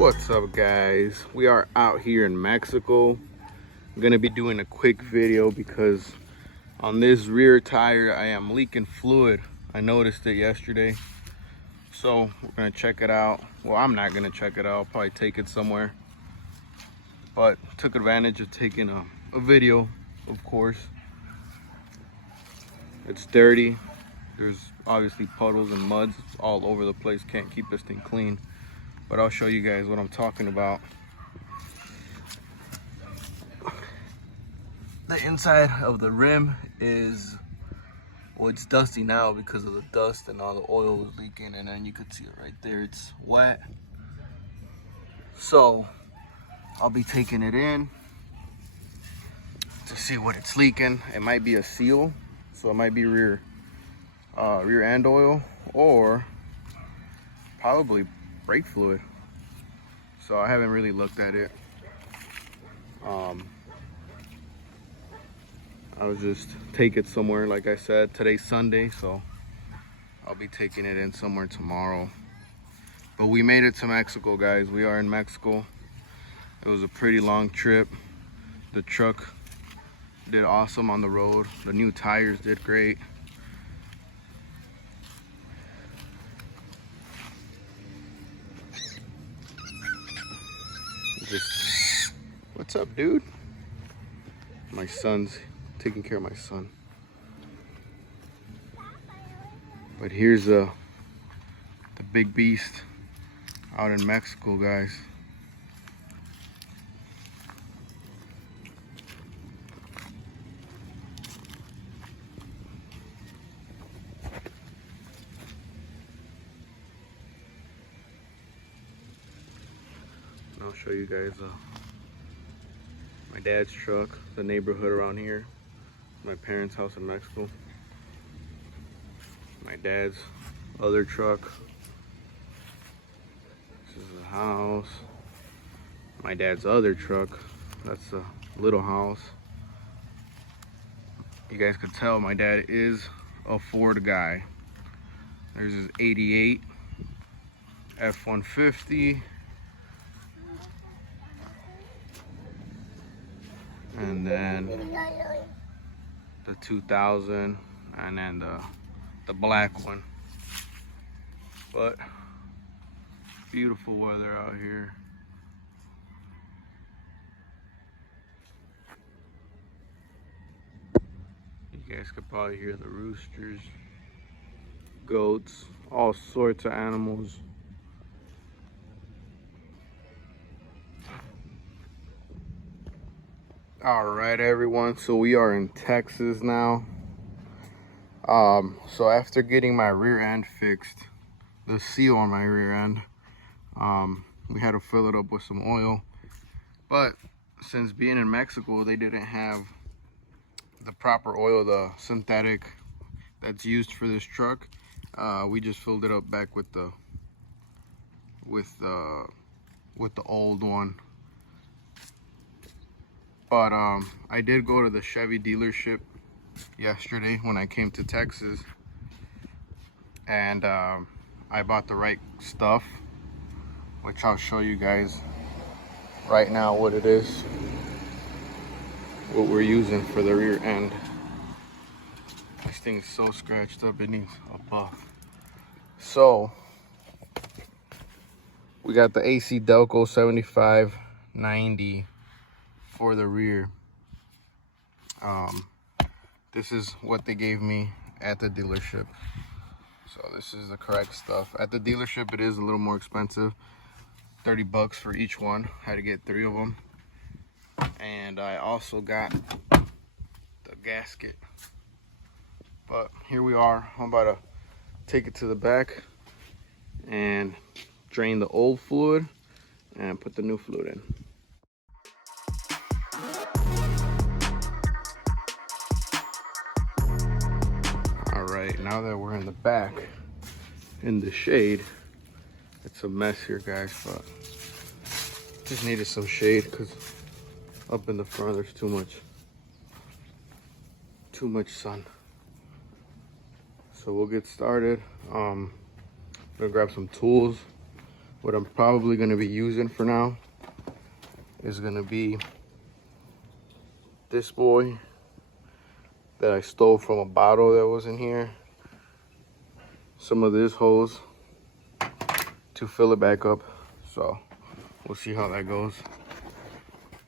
What's up, guys? We are out here in Mexico. I'm gonna be doing a quick video because on this rear tire I am leaking fluid. I noticed it yesterday, so we're gonna check it out. Well, I'm not gonna check it out, I'll probably take it somewhere, but took advantage of taking a video. Of course, it's dirty. There's obviously puddles and muds all over the place. Can't keep this thing clean, but I'll show you guys what I'm talking about. The inside of the rim is, well, it's dusty now because of the dust and all the oil was leaking, and then you could see it right there, it's wet. So I'll be taking it in to see what it's leaking. It might be a seal, so it might be rear end oil, or probably brake fluid. So I haven't really looked at it. I was just take it somewhere. Like I said, today's Sunday, so I'll be taking it in somewhere tomorrow. But we made it to Mexico, guys. We are in Mexico. It was a pretty long trip. The truck did awesome on the road. The new tires did great. What's up, dude? My son's taking care of my son. But here's the big beast out in Mexico, guys. And I'll show you guys my dad's truck, the neighborhood around here, my parents' house in Mexico, my dad's other truck, this is the house, my dad's other truck, that's the little house. You guys could tell my dad is a Ford guy. There's his 88 F-150. And then the 2000, and then the black one. But beautiful weather out here. You guys could probably hear the roosters, goats, all sorts of animals. All right, everyone, so we are in Texas now. So after getting my rear end fixed, the seal on my rear end, we had to fill it up with some oil. But since being in Mexico, they didn't have the proper oil, the synthetic that's used for this truck. We just filled it up back with the old one. But I did go to the Chevy dealership yesterday when I came to Texas, and I bought the right stuff, which I'll show you guys right now what it is, what we're using for the rear end. This thing is so scratched up, it needs a buff. So we got the ACDELCO 7590 for the rear. This is what they gave me at the dealership. So this is the correct stuff. At the dealership it is a little more expensive, 30 bucks for each one. I had to get 3 of them. And I also got the gasket. But here we are. I'm about to take it to the back and drain the old fluid and put the new fluid in. Now that we're in the back in the shade, it's a mess here, guys, but just needed some shade because up in the front there's too much sun. So we'll get started. I'm gonna grab some tools What I'm probably going to be using for now is going to be this boy that I stole from a bottle that was in here. Some of this hose to fill it back up. So we'll see how that goes.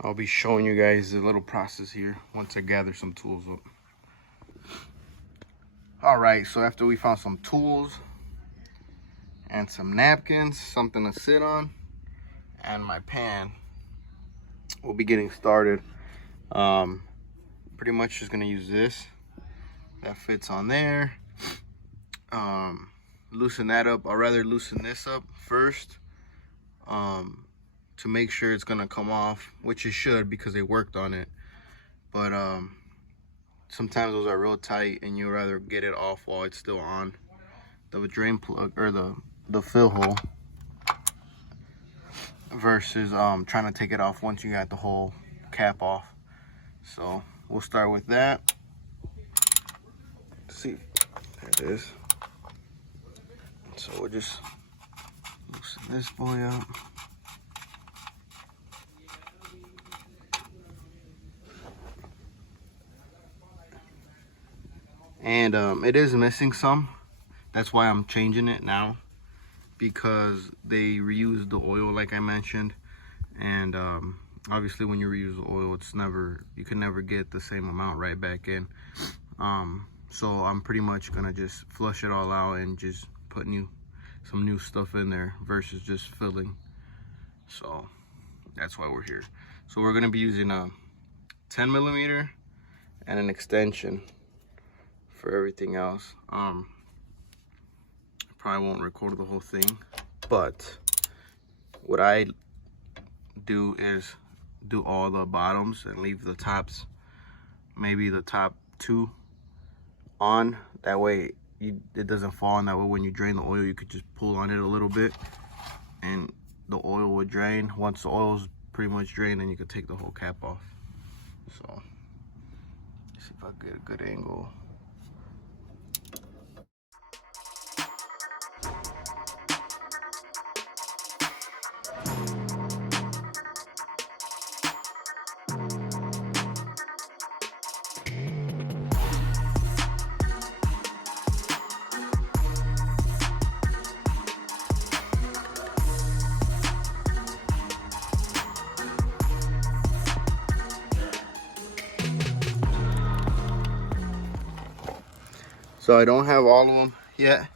I'll be showing you guys the little process here once I gather some tools up. All right, so after we found some tools and some napkins, something to sit on, and my pan, we'll be getting started. Pretty much just gonna use this that fits on there. Loosen that up. I'd rather loosen this up first to make sure it's gonna come off, which it should because they worked on it. But sometimes those are real tight and you'd rather get it off while it's still on the drain plug or the fill hole versus trying to take it off once you got the whole cap off. So we'll start with that. Let's see, there it is. So we'll just loosen this boy up. And it is missing some. That's why I'm changing it now, because they reuse the oil like I mentioned. And obviously when you reuse the oil, you can never get the same amount right back in. So I'm pretty much gonna just flush it all out and just put some new stuff in there versus just filling. So that's why we're here. So we're gonna be using a 10mm and an extension for everything else. Probably won't record the whole thing, but what I do is do all the bottoms and leave the tops, maybe the top 2 on. That way it doesn't fall, and that way when you drain the oil you could just pull on it a little bit and the oil would drain. Once the oil's pretty much drained, then you could take the whole cap off. So let's see if I get a good angle. So I don't have all of them yet.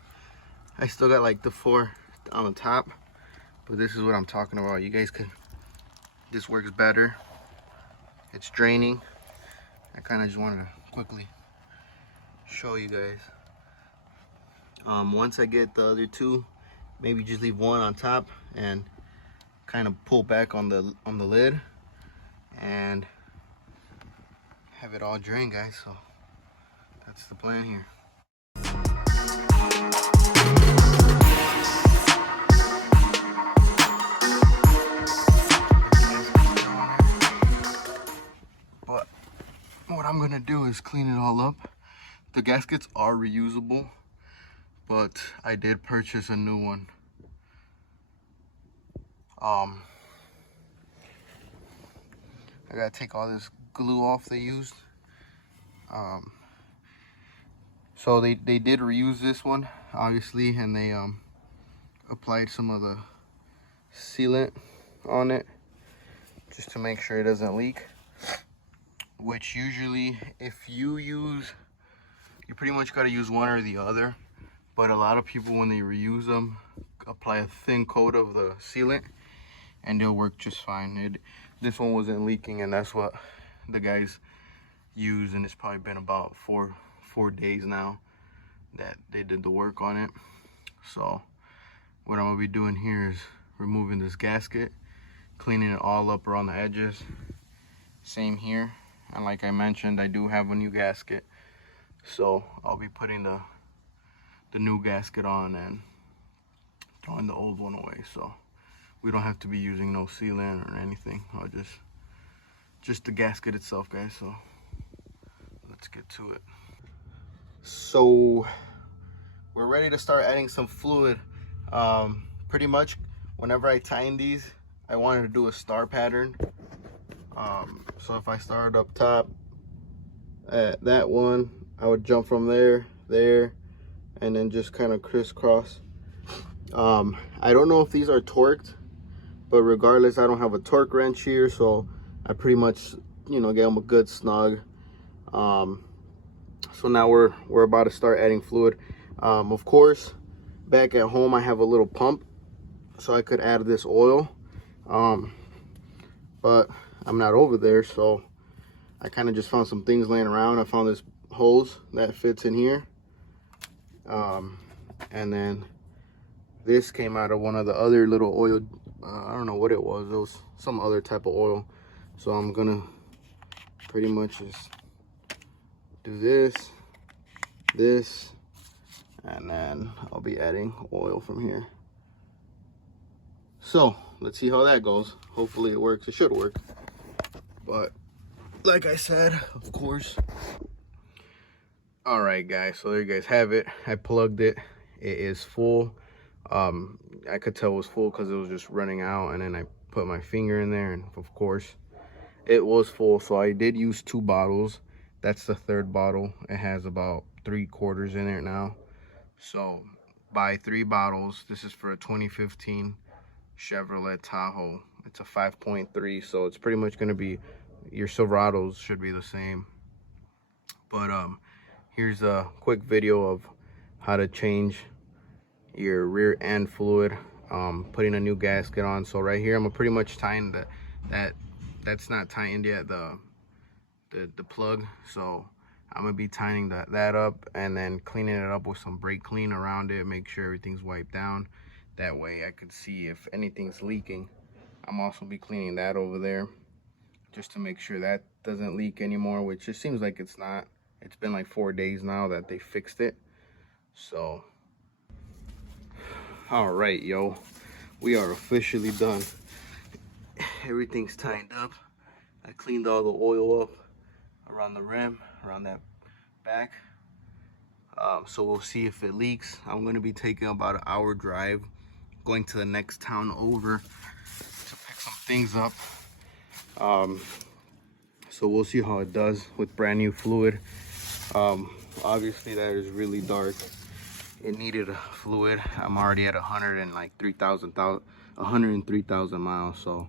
I still got like the 4 on the top, but this is what I'm talking about. You guys this works better. It's draining. I kind of just wanted to quickly show you guys. Once I get the other 2, maybe just leave 1 on top and kind of pull back on the lid and have it all drain, guys. So that's the plan here. But what I'm gonna do is clean it all up. The gaskets are reusable, but I did purchase a new one. I gotta take all this glue off they used. So they did reuse this one, obviously, and they applied some of the sealant on it just to make sure it doesn't leak. Which usually, if you pretty much gotta use one or the other. But a lot of people, when they reuse them, apply a thin coat of the sealant and they'll work just fine. This one wasn't leaking, and that's what the guys use, and it's probably been about four days now that they did the work on it. So what I'm gonna be doing here is removing this gasket, cleaning it all up around the edges. Same here, and like I mentioned, I do have a new gasket, so I'll be putting the new gasket on and throwing the old one away, so we don't have to be using no sealant or anything. I'll just the gasket itself, guys. So let's get to it. So we're ready to start adding some fluid. Pretty much whenever I tighten these, I wanted to do a star pattern. So if I started up top at that one, I would jump from there, and then just kind of crisscross. I don't know if these are torqued, but regardless, I don't have a torque wrench here, so I pretty much, you know, get them a good snug. So now we're about to start adding fluid. Of course, back at home I have a little pump, so I could add this oil, but I'm not over there, so I kind of just found some things laying around. I found this hose that fits in here, and then this came out of one of the other little oil, I don't know what it was some other type of oil. So I'm gonna pretty much just do this, and then I'll be adding oil from here. So let's see how that goes. Hopefully it works. It should work, but like I said, of course. All right guys, so there you guys have it. I plugged it. It is full. I could tell it was full because it was just running out, and then I put my finger in there, and of course it was full. So I did use 2 bottles. That's the 3rd bottle. It has about 3/4 in it now. So buy 3 bottles. This is for a 2015 Chevrolet Tahoe. It's a 5.3, so it's pretty much going to be, your Silverados should be the same. But here's a quick video of how to change your rear end fluid, putting a new gasket on. So right here I'm gonna pretty much tighten that's not tightened yet, the plug. So I'm gonna be tightening that up, and then cleaning it up with some brake clean around it, make sure everything's wiped down. That way I could see if anything's leaking. I'm also be cleaning that over there just to make sure that doesn't leak anymore, which it seems like it's not. It's been like 4 days now that they fixed it. So all right, yo, we are officially done. Everything's tightened up. I cleaned all the oil up around the rim, around that back. So we'll see if it leaks. I'm going to be taking about an hour drive, going to the next town over to pick some things up. So we'll see how it does with brand new fluid. Obviously that is really dark. It needed a fluid. I'm already at 103,000 miles, so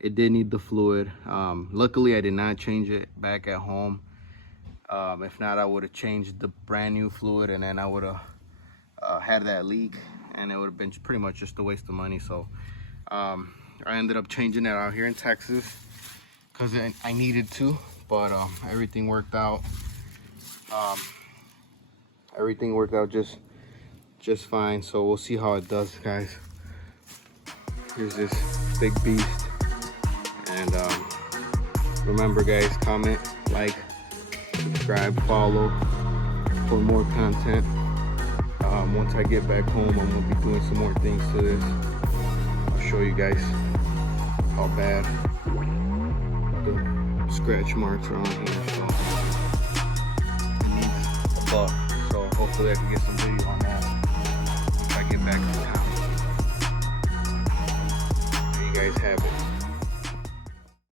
it did need the fluid. Luckily I did not change it back at home. If not, I would have changed the brand new fluid, and then I would have had that leak, and it would have been pretty much just a waste of money. So I ended up changing it out here in Texas because I needed to, but everything worked out. Everything worked out just fine. So we'll see how it does, guys. Here's this big beast, and remember guys, comment, like, subscribe, follow for more content. Once I get back home, I'm gonna be doing some more things to this. I'll show you guys how bad the scratch marks are on here. So it needs a buff, so hopefully I can get some video on that if I get back to town. There you guys have it.